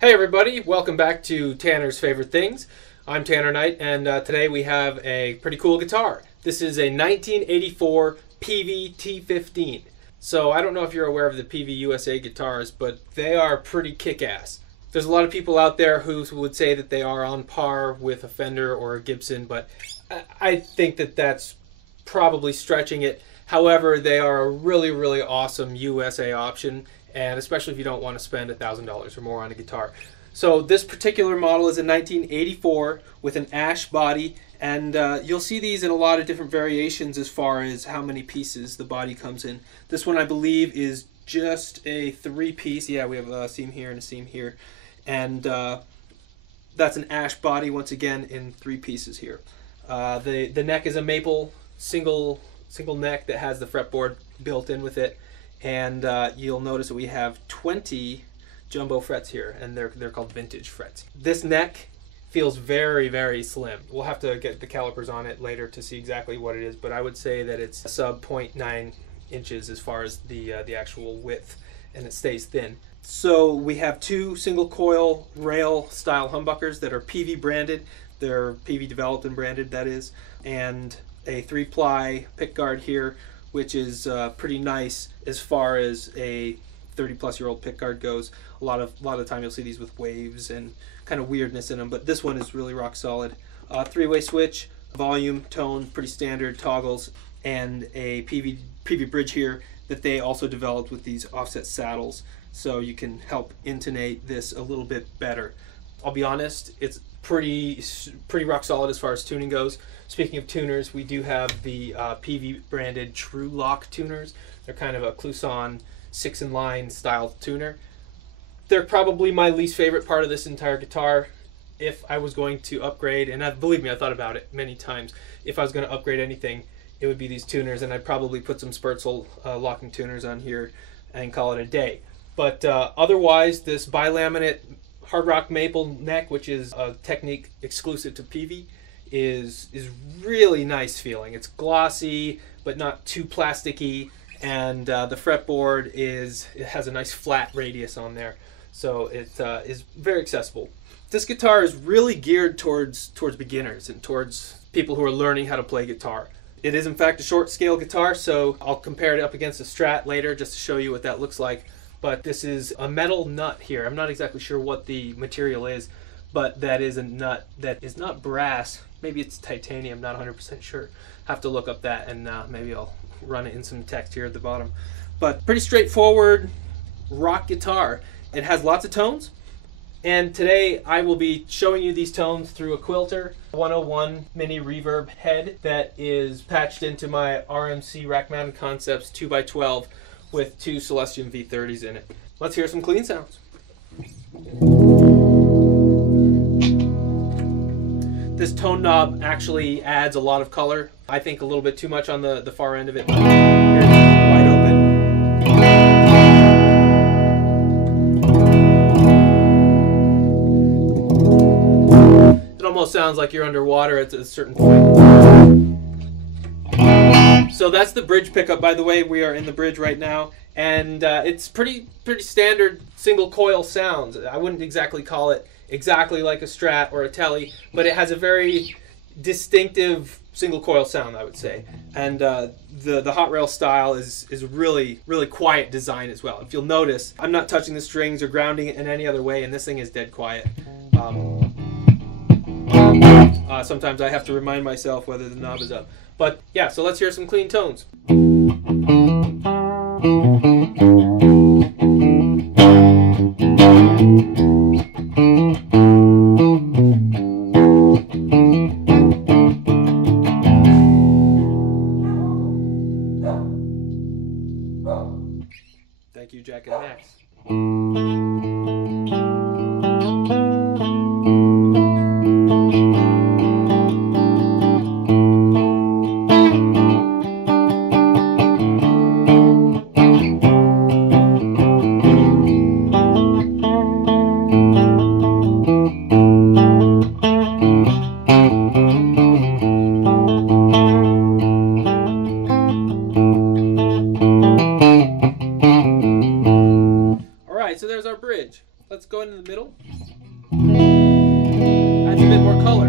Hey everybody, welcome back to Tanner's Favorite Things. I'm Tanner Knight, and today we have a pretty cool guitar. This is a 1984 Peavey T-15. So I don't know if you're aware of the Peavey USA guitars, but they are pretty kick-ass. There's a lot of people out there who would say that they are on par with a Fender or a Gibson, but I think that that's probably stretching it. However, they are a really, really awesome USA option, and especially if you don't want to spend $1,000 or more on a guitar. So this particular model is a 1984 with an ash body, and you'll see these in a lot of different variations as far as how many pieces the body comes in. This one I believe is just a 3-piece. Yeah, we have a seam here and a seam here, and that's an ash body once again in 3 pieces here. The neck is a maple single neck that has the fretboard built in with it. And you'll notice that we have 20 jumbo frets here, and they're called vintage frets. This neck feels very, very slim. We'll have to get the calipers on it later to see exactly what it is, but I would say that it's sub 0.9 inches as far as the actual width, and it stays thin. So we have 2 single coil rail style humbuckers that are Peavey branded. They're Peavey developed and branded, that is, and a 3-ply pickguard here, which is pretty nice as far as a 30-plus-year-old pickguard goes. A lot of the time you'll see these with waves and kind of weirdness in them, but this one is really rock solid. 3-way switch, volume, tone, pretty standard toggles, and a Peavey bridge here that they also developed with these offset saddles, so you can help intonate this a little bit better. I'll be honest, it's pretty rock solid as far as tuning goes. Speaking of tuners, we do have the Peavey branded True Lock tuners. They're kind of a Clouson 6-in-line style tuner. They're probably my least favorite part of this entire guitar. If I was going to upgrade, and believe me, I thought about it many times, if I was going to upgrade anything, it would be these tuners, and I'd probably put some Spertzl locking tuners on here and call it a day. But otherwise, this bilaminate Hardrock maple neck, which is a technique exclusive to Peavey, is really nice feeling. It's glossy but not too plasticky, and the fretboard it has a nice flat radius on there, so it is very accessible. This guitar is really geared towards beginners and towards people who are learning how to play guitar. It is in fact a short scale guitar, so I'll compare it up against a Strat later just to show you what that looks like. But this is a metal nut here. I'm not exactly sure what the material is, but that is a nut that is not brass. Maybe it's titanium, not 100% sure. Have to look up that, and maybe I'll run it in some text here at the bottom. But pretty straightforward rock guitar. It has lots of tones, and today I will be showing you these tones through a Quilter 101 mini reverb head that is patched into my RMC Rack Mounted Concepts 2x12 with 2 Celestion V30s in it. Let's hear some clean sounds. This tone knob actually adds a lot of color. I think a little bit too much on the far end of it. Here it's wide open. It almost sounds like you're underwater at a certain point. So that's the bridge pickup, by the way. We are in the bridge right now, and it's pretty standard single coil sounds. I wouldn't exactly call it exactly like a Strat or a Tele, but it has a very distinctive single coil sound, I would say. And the hot rail style is really quiet design as well. If you'll notice, I'm not touching the strings or grounding it in any other way, and this thing is dead quiet. Sometimes I have to remind myself whether the knob is up. But yeah, so let's hear some clean tones. Thank you, Jack and Max. Let's go into the middle. Adds a bit more color.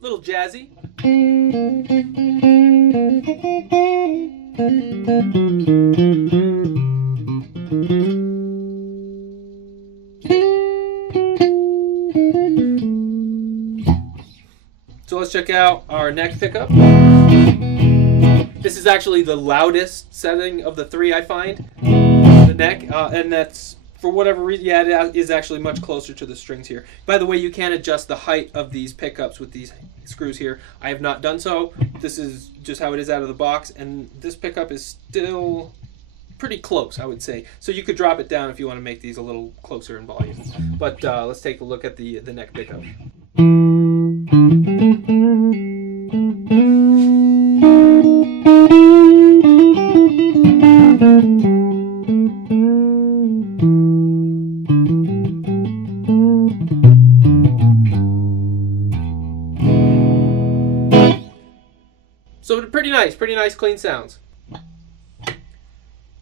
Little jazzy. So let's check out our neck pickup. This is actually the loudest setting of the three, I find. The neck, and that's, for whatever reason, yeah, it is actually much closer to the strings here. By the way, you can adjust the height of these pickups with these screws here. I have not done so. This is just how it is out of the box, and this pickup is still pretty close, I would say. So you could drop it down if you want to make these a little closer in volume. But let's take a look at the neck pickup. So pretty nice clean sounds.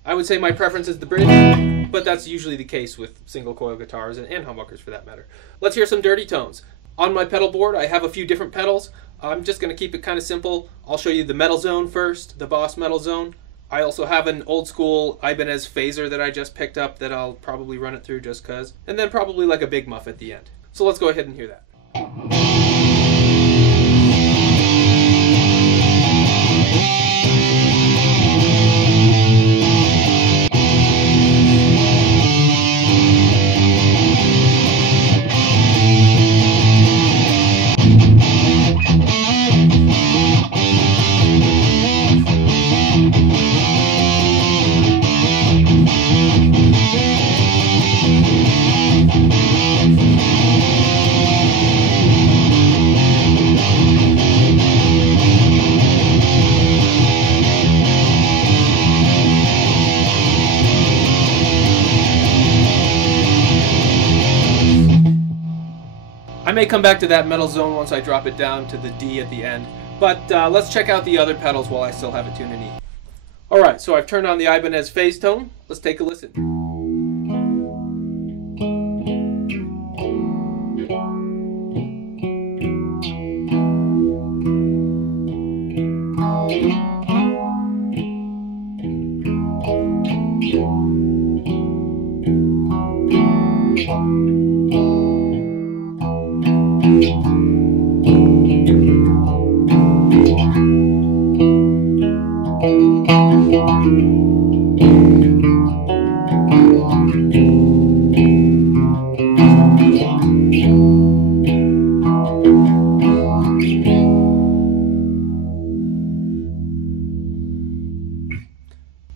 I would say my preference is the bridge, but that's usually the case with single coil guitars and humbuckers for that matter. Let's hear some dirty tones. On my pedal board, I have a few different pedals. I'm just going to keep it kind of simple. I'll show you the metal zone first, the Boss metal zone. I also have an old school Ibanez phaser that I just picked up that I'll probably run it through just cause. And then probably like a big muff at the end. So let's go ahead and hear that. I may come back to that metal zone once I drop it down to the D at the end, but let's check out the other pedals while I still have it tuned in E. Alright, so I've turned on the Ibanez phase tone. Let's take a listen.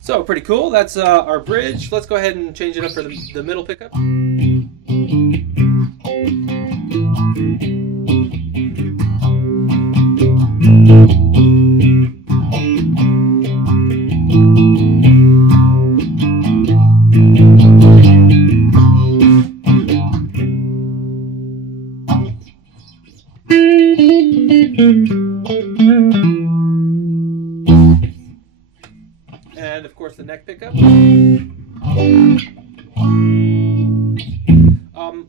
So pretty cool. That's our bridge. Let's go ahead and change it up for the middle pickup. And of course the neck pickup.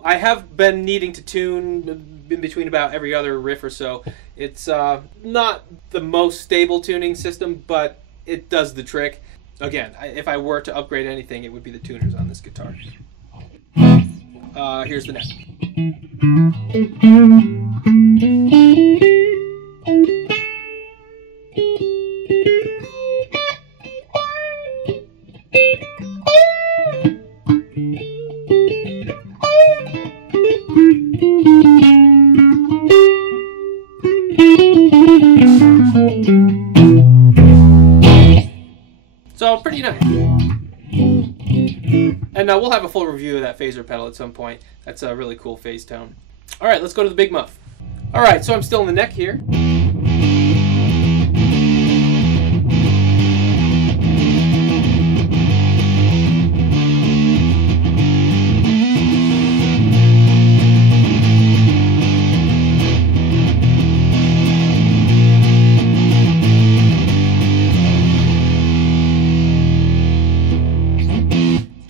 I have been needing to tune in between about every other riff or so. It's not the most stable tuning system, but it does the trick. Again, if I were to upgrade anything, it would be the tuners on this guitar. Here's the neck. So pretty nice. And we'll have a full review of that phaser pedal at some point. That's a really cool phase tone. Alright, let's go to the big muff. Alright, so I'm still in the neck here.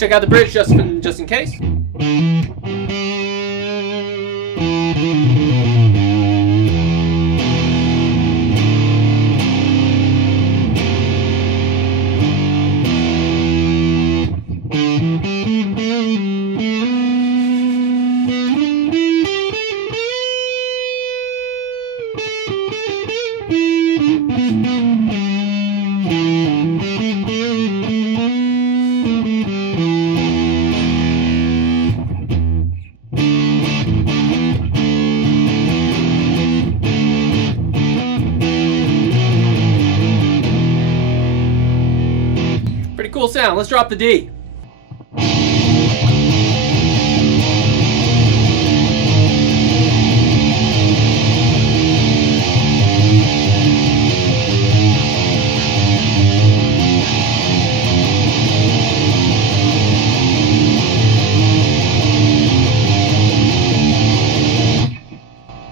check out the bridge just in case. Pretty cool sound. Let's drop the D.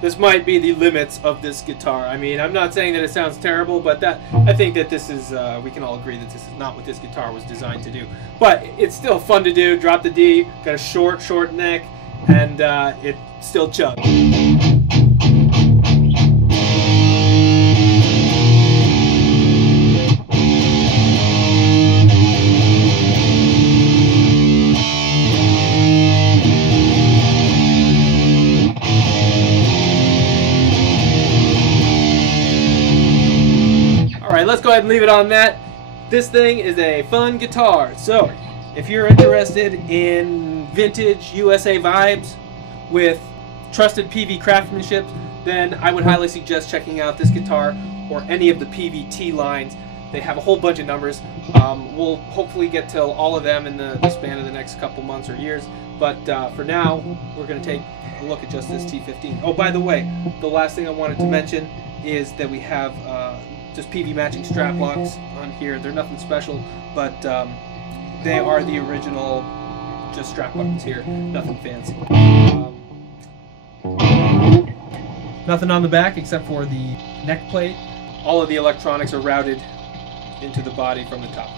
This might be the limits of this guitar. I mean, I'm not saying that it sounds terrible, but I think that this is, we can all agree that this is not what this guitar was designed to do. But it's still fun to do. Drop the D, got a short neck, and it still chugs. Alright, let's go ahead and leave it on that. This thing is a fun guitar. So, if you're interested in vintage USA vibes with trusted Peavey craftsmanship, then I would highly suggest checking out this guitar or any of the Peavey T lines. They have a whole bunch of numbers. We'll hopefully get to all of them in the span of the next couple months or years. But for now, we're going to take a look at just this T-15. Oh, by the way, the last thing I wanted to mention is that we have just Peavey matching strap locks on here. They're nothing special, but they are the original just strap buttons here. Nothing fancy. Nothing on the back except for the neck plate. All of the electronics are routed into the body from the top.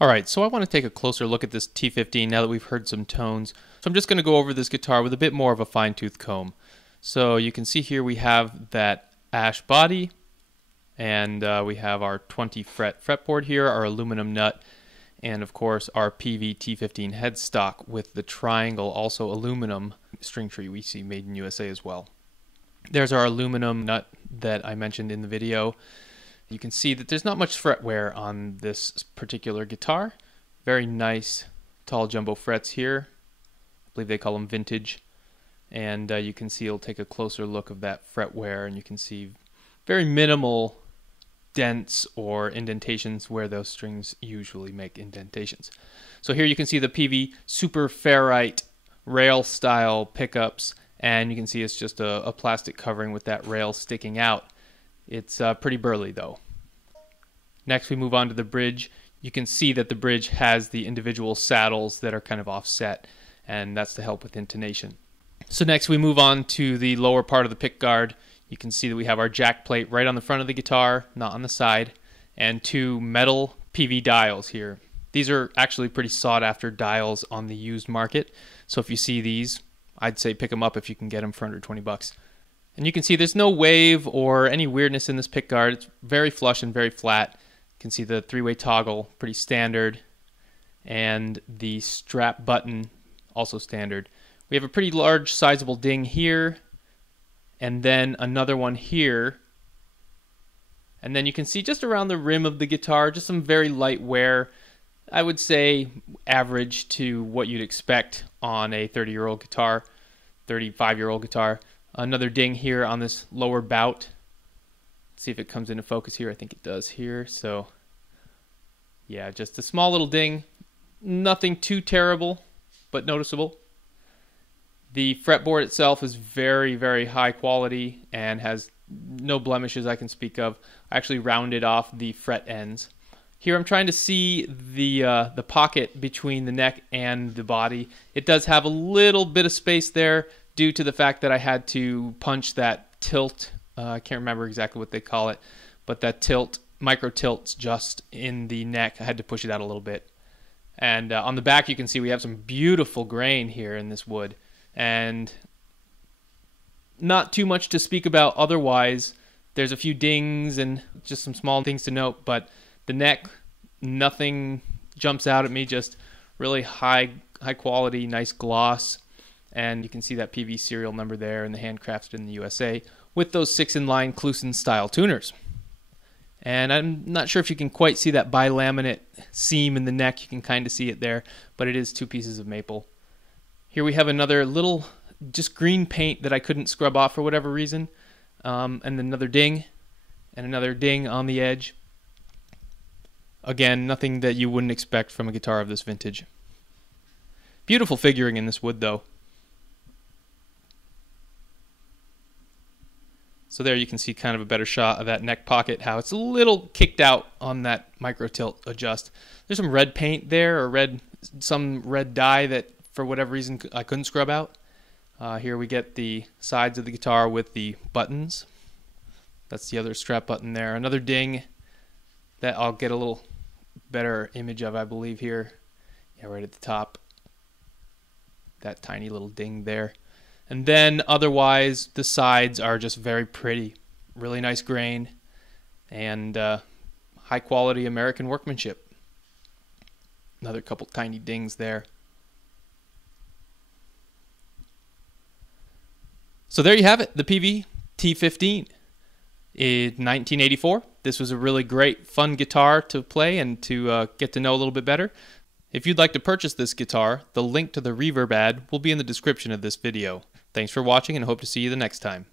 Alright, so I want to take a closer look at this T-15 now that we've heard some tones. So I'm just going to go over this guitar with a bit more of a fine-tooth comb. So you can see here we have that ash body, and we have our 20 fret fretboard here, our aluminum nut, and of course our Peavey T-15 headstock with the triangle, also aluminum string tree we see made in USA as well. There's our aluminum nut that I mentioned in the video. You can see that there's not much fret wear on this particular guitar. Very nice tall jumbo frets here. I believe they call them vintage. And you can see, it'll take a closer look of that fret wear, and you can see very minimal dents or indentations where those strings usually make indentations. So here you can see the Peavey Super Ferrite rail style pickups, and you can see it's just a plastic covering with that rail sticking out. It's pretty burly though. Next we move on to the bridge. You can see that the bridge has the individual saddles that are kind of offset, and that's to help with intonation. So next we move on to the lower part of the pick guard. You can see that we have our jack plate right on the front of the guitar, not on the side, and two metal Peavey dials here. These are actually pretty sought after dials on the used market, so if you see these, I'd say pick them up if you can get them for under 20 bucks. And you can see there's no wave or any weirdness in this pick guard. It's very flush and very flat. You can see the three-way toggle, pretty standard, and the strap button, also standard. We have a pretty large, sizable ding here, and then another one here. And then you can see just around the rim of the guitar, just some very light wear. I would say average to what you'd expect on a 30-year-old guitar, 35-year-old guitar. Another ding here on this lower bout. Let's see if it comes into focus here. I think it does here. So, yeah, just a small little ding. Nothing too terrible, but noticeable. The fretboard itself is very, very high quality and has no blemishes I can speak of. I actually rounded off the fret ends. Here I'm trying to see the pocket between the neck and the body. It does have a little bit of space there due to the fact that I had to punch that tilt. I can't remember exactly what they call it, but that tilt, micro tilts just in the neck. I had to push it out a little bit. And on the back you can see we have some beautiful grain here in this wood. And not too much to speak about otherwise. There's a few dings and just some small things to note, but the neck, nothing jumps out at me, just really high quality, nice gloss. And you can see that PV serial number there and the handcrafted in the USA with those 6-in-line Kluson style tuners. And I'm not sure if you can quite see that bilaminate seam in the neck. You can kind of see it there, but it is 2 pieces of maple. Here we have another little just green paint that I couldn't scrub off for whatever reason. And another ding and another ding on the edge. Again, nothing that you wouldn't expect from a guitar of this vintage. Beautiful figuring in this wood though. So there you can see kind of a better shot of that neck pocket, how it's a little kicked out on that micro tilt adjust. There's some red paint there, or some red dye that for whatever reason I couldn't scrub out. Here we get the sides of the guitar with the buttons. That's the other strap button there. Another ding that I'll get a little better image of, I believe, here. Yeah, right at the top. That tiny little ding there. And then otherwise, the sides are just very pretty. Really nice grain and high quality American workmanship. Another couple tiny dings there. So there you have it, the Peavey T-15. In 1984, this was a really great, fun guitar to play and to get to know a little bit better. If you'd like to purchase this guitar, the link to the reverb ad will be in the description of this video. Thanks for watching and hope to see you the next time.